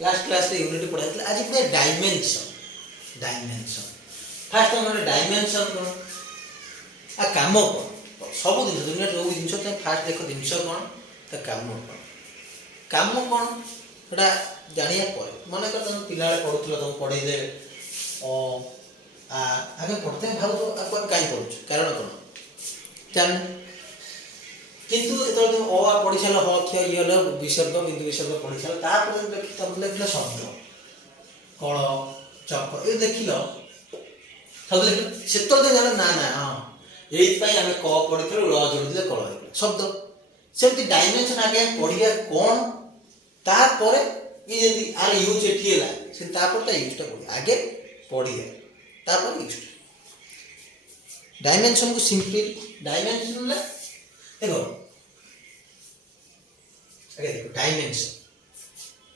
Last class रे unit पढ़ाइला आज पे डायमेंशन डायमेंशन फास्ट हम डायमेंशन कोन आ काम कोन सब दिन दुनिया जो जिनस ते फास्ट देखो जिनस कोन त काम कोन एटा जानिया पर मन कर तुम पिला पढुथलो तुम पढाइले आगे पढ़ते हैं भाव तो आपको कहीं पढ़ुछ कारण कौन जान किंतु एतो तुम अ पढ़ी साल ह ख य ल विसर्ग बिंदु विसर्ग पढ़ी साल तापर देखि तब लिखल शब्द कळ चक ए देखिलो सब लिख सेतो दे जान ना ना हां एई पई हमें क पढ़िथलो ल जोड़ दिले कळ शब्द सेमती डायमेंशन आगे पढ़िया कौन तापर ये जदी आर यूज एठी हला से तापर ता यूज ता पढ़ी आगे पढ़िया तापर यूज डायमेंशन को सिंपल डायमेंशन ना देखो आगे देखो डायमेंशन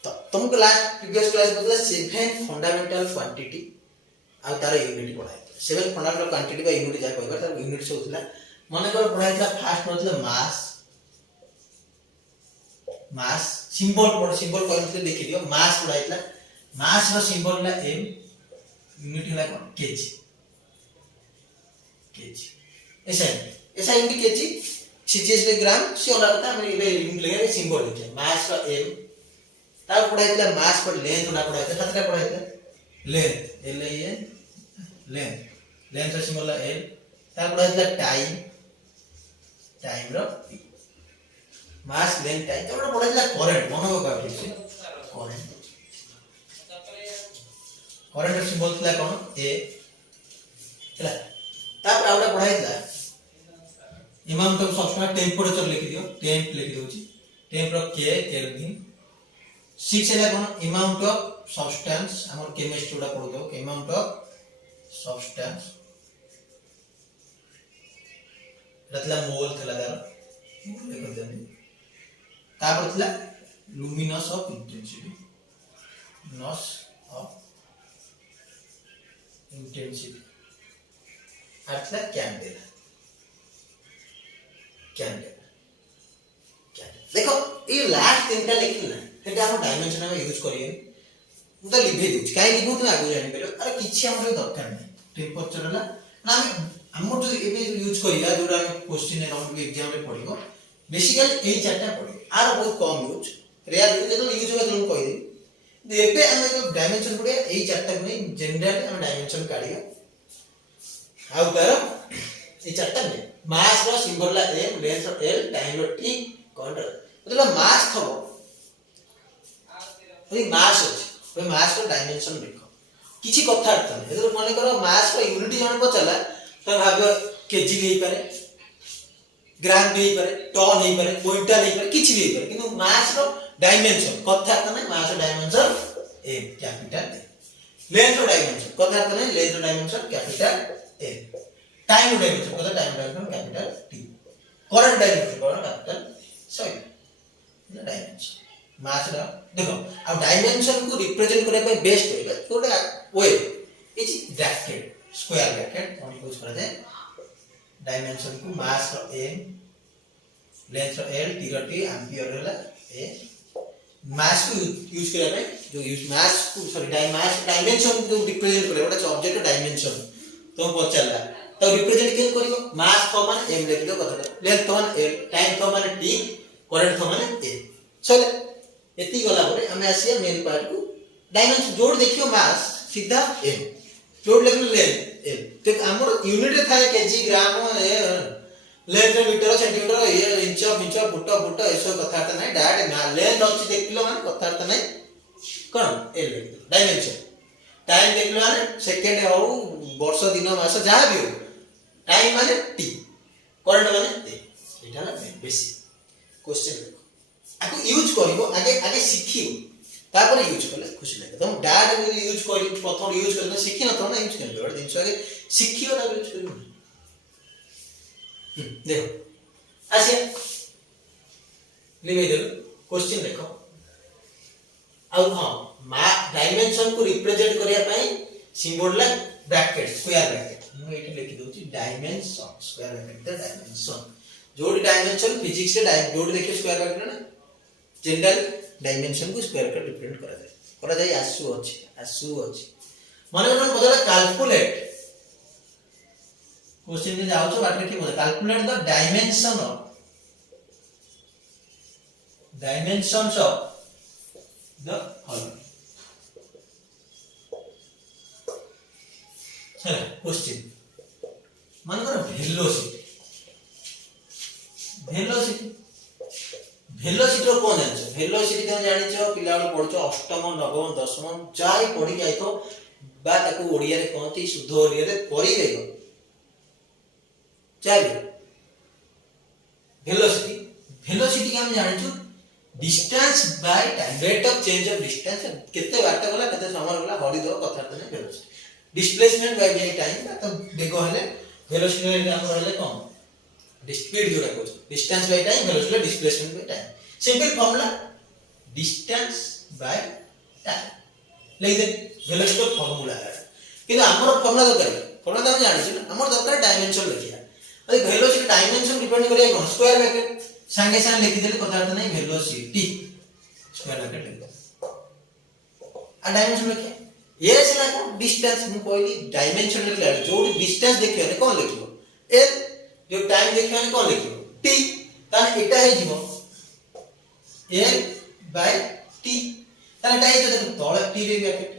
तो तुमको लास्ट प्रीवियस क्लास बतला 7 फंडामेंटल क्वांटिटी आ तार यूनिट पढ़ाई 7 फंडामेंटल क्वांटिटी बा यूनिट जा कहबा तार यूनिट से होतला मन कर पढ़ाई था फास्ट मतलब मास सिंबल पढ़ सिंबल कहले देखि दियो मास पढ़ाई था मास रो सिंबल ला m यूनिट है कौन केजी केजी ऐसा यूनिट केजी सीजीएस में ग्राम से अलग था मैं ये यूनिट लगा सिंबल लिखे मास का m तब पढ़ाई था मास पर लेंथ ना पढ़ाई था कितना पढ़ाई था लेंथ l ए लेंथ लेंथ का सिंबल l तब पढ़ाई था टाइम रो मास लेंथ टाइम तब पढ़ाई था करंट मनो का ठीक से करंट करंट सिंबल थला कोन ए थला तापर आवडा पढाइला इमाम तो सबसे टेंपरेचर लिखि दियो टेंप लिखि दोची टेंप रो के केल्विन 6 है कोन अमाउंट ऑफ सब्सटेंस हमर केमिस्ट्री उडा पढो दो अमाउंट ऑफ सब्सटेंस रतला मोल थला दार लिखि देनी तापर थला लुमिनस ऑफ इंटेंसिटी नॉस ऑफ इंटेंसिटी अर्थला कैंडल देखो ये लास्ट तीनटा लिखिना सेटा हम डायमेंशन में यूज करिए मु तो लिखि दूछ काई लिखु तो आगु जानि पेलो अरे किछि हमर दरकार नै टेंपरेचर हला ना हम जो एबे यूज करिया जोरा क्वेश्चन राउंड एग्जाम रे पढिबो बेसिकली एई चारटा पढिबो आर बहुत कम यूज रेयर यूज तो यूज होगा तुम कहि दे एबे हम जो डायमेंशन पढिया एई चारटा नै जनरल हम डायमेंशन काढिया आउ तार ए चारटा नै मास रो सिंबल ला m लेंथ रो l टाइम रो t कोन मतलब मास थबो ओई मास अछि ओई मास रो डायमेंशन लिखो किछि कथा अर्थ नै एतो माने करो मास रो यूनिट जण पचला तो भाबो केजी भी पारे ग्राम भी पारे टन ही पारे क्विंटल ही पारे किछि भी पारे किंतु मास रो डायमेंशन कथा अर्थ नै मास रो डायमेंशन m कैपिटल लेंथ रो डायमेंशन कथा अर्थ नै लेंथ रो डायमेंशन कैपिटल m टाइम रो डायमेंशन कथा time dimension capital t current dimension capital sorry ना डायमेंशन मास रो देखो अब डायमेंशन को रिप्रेजेंट करे पे बेस्ट होइबा तोडा way is bracket square bracket हम यूज करा जाए डायमेंशन को मास रो m लेंथ रो l t रो t एम्पियर होला a मास को यूज करे पे जो यूज मास को सॉरी डायमेंशन को रिप्रेजेंट करे ओटा ऑब्जेक्ट डायमेंशन तो पचला तो रिप्रेजेंट के करिवो मास तो माने m लिख दो कथा लेंथ तो माने l टाइम तो माने t करंट तो माने a चले एती गला परे हमें आसिया मेन पार्ट को डायमेंशन जोड़ देखियो मास सीधा m जोड़ लेकिन लेंथ l तो हमर यूनिट थाए केजी ग्राम लेंथ मीटर सेंटीमीटर ये इंच फुट ऐसो कथा त नै डायरेक्ट ना लेंथ अछि देखिलो माने कथा त नै कोन l लिख दो डायमेंशन टाइम देखिलो माने सेकंड हो वर्ष दिन मास जहां भी हो टाइम माने t करंट माने a एटा ना बेसिक क्वेश्चन आको यूज करिवो आगे सिखियो तापर यूज करले खुशी लागे तुम डायरेक्ट यूज करी प्रथम यूज करले सिखि न तो ना यूज करले बड़ दिन से आगे सिखियो ना यूज करिवो देखो आसे लिखे दे क्वेश्चन देखो आ हां मा डायमेंशन को रिप्रेजेंट करिया पई सिंबल ला ब्रैकेट स्क्वायर ब्रैकेट मु एठी लिखि दोची dimension square bracket the dimension जोड़ी डायमेंशन फिजिक्स रे जोड़ी देखिए स्क्वायर ब्रैकेट ना जनरल डायमेंशन को स्क्वायर कर रिप्रेजेंट करा जाए करा जाय आसुअछि माने मन पदला कैलकुलेट क्वेश्चन में जाउछो बाटरे की बोले calculate the dimensions of the following चलो क्वेश्चन मान कर वेलोसिटी रो कोन जानिछो वेलोसिटी तुम जानिछो पिला वाला पढछो अष्टम नवम दशम जाई पढी जाई तो बा ताको ओडिया रे कोनती शुद्ध ओडिया रे परिवेग चाहिए वेलोसिटी के हम जानिछु distance by time rate of change of distance केते बाटा गला केते समय गला हरि दो कथा तने वेलोसिटी डिस्प्लेसमेंट बाय टाइम तो बेग हेले वेलोसिटी रे हम रहले कोन स्पीड जोड़ा को distance by time velocity displacement by time simple formula distance by time लेकिन वेलोसिटी फार्मूला है किंतु हमर फार्मूला दरकार फार्मूला हम जानि छी हमर दरकार डायमेंशन लिखिया अरे वेलोसिटी डायमेंशन डिपेंड करे कोन स्क्वायर ब्रैकेट संगे संगे लिखि देले कथा अर्थ नहीं वेलोसिटी स्क्वायर ब्रैकेट लिख दो आ डायमेंशन लिखे एस ना को डिस्टेंस मु कहली डायमेंशन लिखला जो डिस्टेंस देखियो ने कोन लिखियो एल जो टाइम देखियो ने कोन लिखियो टी तान एटा हे जीवो एल बाय टी तान एटा हे जो तळे टी रे ब्रैकेट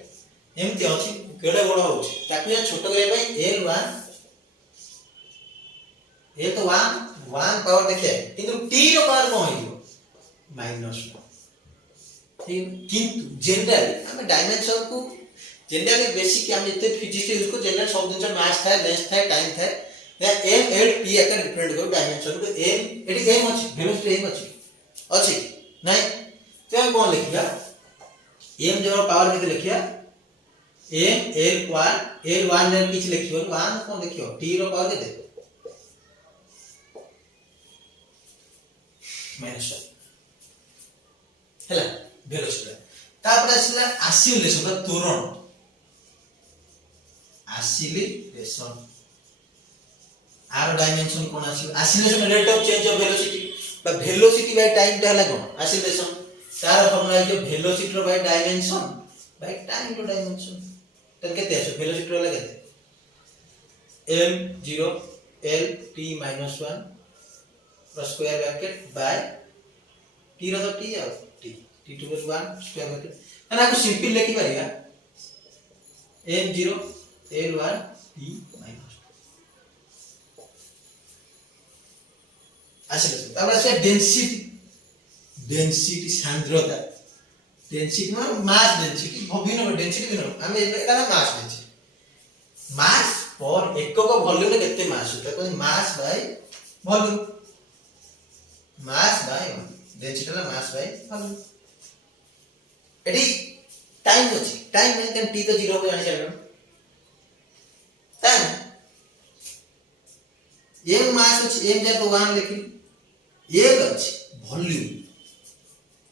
एमति अछि केडे बड़ होछि ताकि छोट करे भाई L1 ये तो 1 पावर देखिए किंतु t रो पावर कोन हियो -1 किंतु जनरली हम डायमेंशन को जनरली बेसिक हम जते फिजिक्स यूज को जनरल सब दिन मास था लेंथ था टाइम था या m l t एकर डिफरेंट को डायमेंशन को m एटी m अछि वेलोसिटी m अछि नहीं तो हम कोन लिखिया m जो पावर केते लिखिया m l1 ने किछ लिखियो 1 कोन लिखियो t रो पावर केते माइनस हैला वेलोसिटी तापर आसिला एसिलेशन त्वरण एसिलेशन आर डायमेंशन कोन आसी acceleration rate of change of velocity बा वेलोसिटी बाय टाइम ता हला कोन एसिलेशन तार फार्मूला है वेलोसिटी रो बाय डायमेंशन बाय टाइम रो डायमेंशन तन केते आछो वेलोसिटी रो केते m0 l t -1 square bracket by t रो तो t आ t t to 1 square bracket एना को सिंपल लिखि परिया m0 l1 t आसे ताबा से डेंसिटी सांद्रता डेंसिटी मतलब मास डेंसिटी भिन्न डेंसिटी भिन्न हम एटा मास डेंसिटी मास पर एकक वॉल्यूम रे केते मास होता कोन mass by volume mass by density ला मास बाय वॉल्यूम एडी टाइम अछि टाइम में केन t तो 0 को जानि चलो टाइम m मास अछि m जा तो 1 लिखि एक अछि वॉल्यूम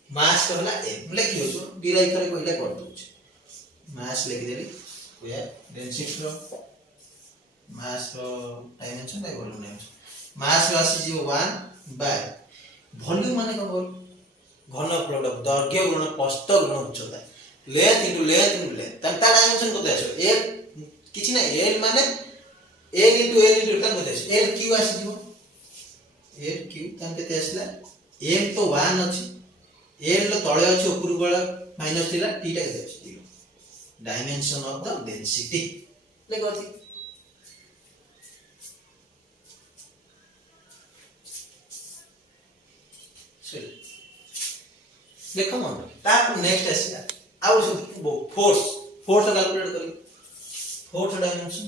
मास कहला m लिखियो जो डिराइव करे कोइला कर दउ छै मास लिखि देली कोया डेंसिटी रो मास रो dimension by volume dimension mass राशि जो 1 बाय वॉल्यूम माने को बोल घन प्रोडक्ट दैर्घ्य गुणन प्रस्थ गुणन उच्चता लेंथ इनटू तन ता डायमेंशन को देछो l किछि ना l माने l इनटू तन को देछो l q आसी दियो l q तन केते आसला m तो 1 अछि l रो तळे अछि ऊपर गोला माइनस दिला t टा केते अछि डायमेंशन ऑफ द डेंसिटी लेको अछि देखो मन ताप नेक्स्ट आसीला आउ फोर्स कैलकुलेट करी फोर्स डायमेंशन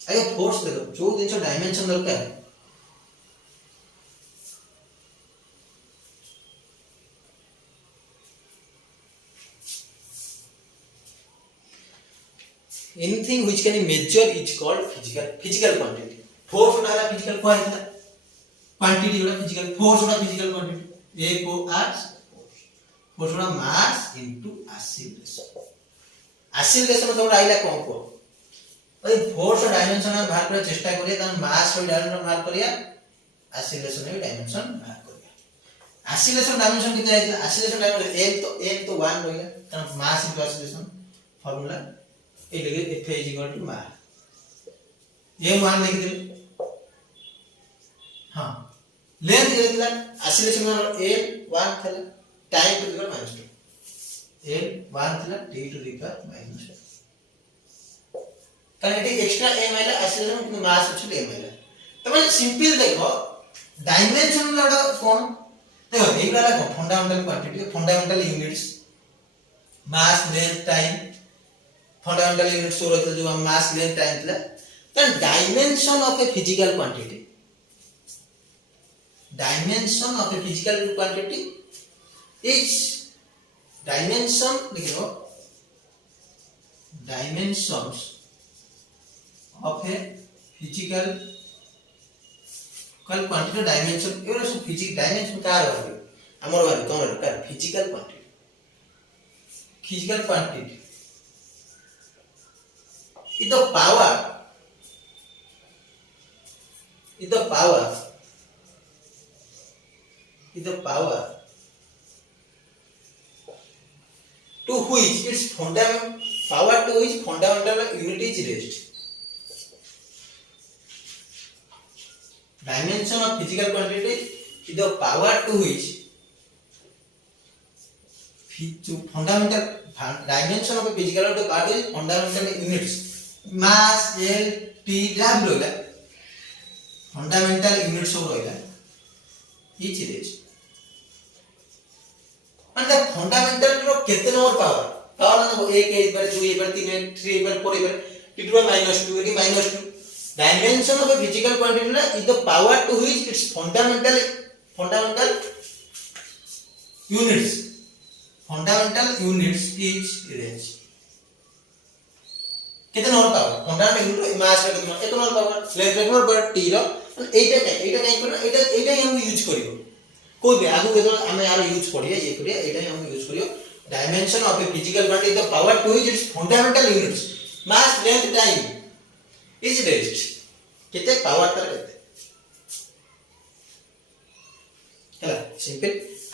आयो फोर्स देखो जो दिन डायमेंशन दरकार anything which can be measured is called physical quantity force ना physical quantity वाला physical force वाला physical quantity a को r force वाला mass into acceleration मतलब आइला कोन को ओइ फोर्स डायमेंशन हम बाहर करे चेष्टा करिया त मास रो डायमेंशन बाहर करिया एक्सीलरेशन रो डायमेंशन बाहर करिया एक्सीलरेशन डायमेंशन कितना है एक्सीलरेशन डायमेंशन m तो 1 रहिला त मास इनटू एक्सीलरेशन फार्मूला ए लगे F = मास m1 लिख दे हां लेंथ कितना एक्सीलरेशन में l1 था time to the power -2 l1 था t to the power -2 kinetic extra m आइला एक्सीलरेशन किंतु मास अछि m आइला तमे सिंपल देखो डायमेंशन लडा कोन देखो एगला को fundamental quantity fundamental units mass length time fundamental unit so रहते जो मास लेंथ टाइम थला then dimension of a physical quantity is dimension लिखो dimensions of a physical quantity dimension arrow सब physical dimension कार होबे हमर बारे तमर car physical quantity is the power to which its fundamental unit is raised. Dimension of physical quantity is the power to which fundamental dimension of a physical quantity part is fundamental units mass l t gram रोइला fundamental units of रोइला each raised মানে fundamental रो केते नंबर power ना 1 1 बार 2 बार 3 3 बार 4 बार t टू -2 एटी -2 dimension of a physical quantity ना is the power to which its fundamental units is रेंज केते नंबर पावर फंडामेंटल यूनिट मास रे केते नंबर पावर लेंथ रे नंबर टी रो एटा हम यूज करियो कोई भी आगु के हमें यार यूज करिए ये करिए एटा हम यूज करियो dimension of a physical quantity the power to which its fundamental units mass length time is raised केते पावर तर केते हला सिंपल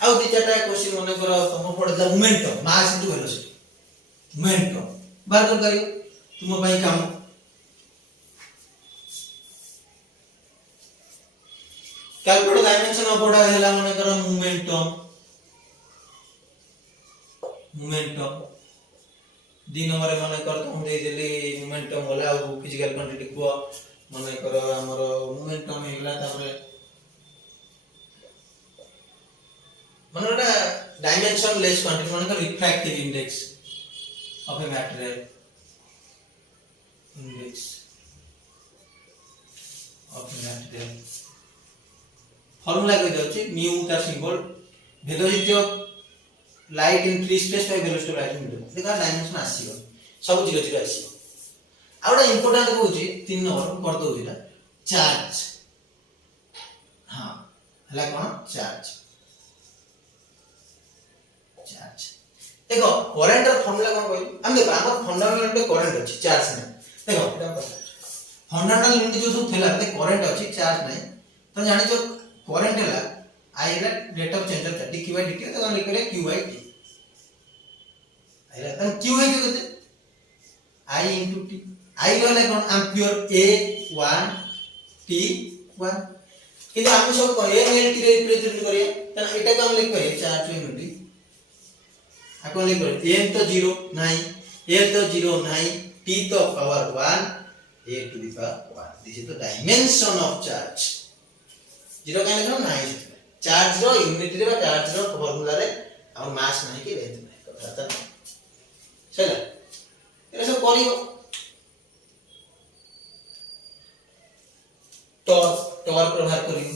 आउ दि चारटा क्वेश्चन मने करो तुम पढला momentum mass into velocity momentum बार कर करियो तुम भाई काम कैलकुलेट डायमेंशन ऑफ ओडा हैला मने करो मोमेंटम दी नंबर मने कर तुम दे देली मोमेंटम होला आ फिजिकल क्वांटिटी को मने करो हमर मोमेंटम हैला तापर मनेटा डायमेंशन लेस क्वांटिटी मने कर refractive index of a material formula कह जाउची म्यू का symbol velocity of light in free space by velocity of light in medium देखा डायमेंशन आसीबो सब 0 0 आसीबो आउडा इंपोर्टेंट कहउची 3 नंबर कर दोउला चार्ज हां हला कोन चार्ज देखो करंट रो फॉर्मूला कोन कहली हम देखो हमर फंडामेंटल करंट अछि चार्ज नै देखो एटा फंडामेंटल यूनिट जो सब थेला ते करंट अछि चार्ज नै तो जानि जो करंट हैला I ला rate of change of dq by dt तो हम लिख ले q by t आइला तन q है जो कहते I into t I वाला कोन एंपियर a1 t1 किंतु हम सब को a l t रे रिप्रेजेंट करिए तन एटा को हम लिख करिए चार्ज यूनिट आपन लिख करिए m तो 0 नहीं l तो 0 नहीं t तो power 1 a to the power 1 this is the dimension of charge 0 का मतलब नहीं चार्ज रो यूनिट रे बा चार्ज रो फार्मूला रे और मास नहीं कि लेंथ नहीं कथा चला एरा सब करियो टॉर्क व्यवहार करियो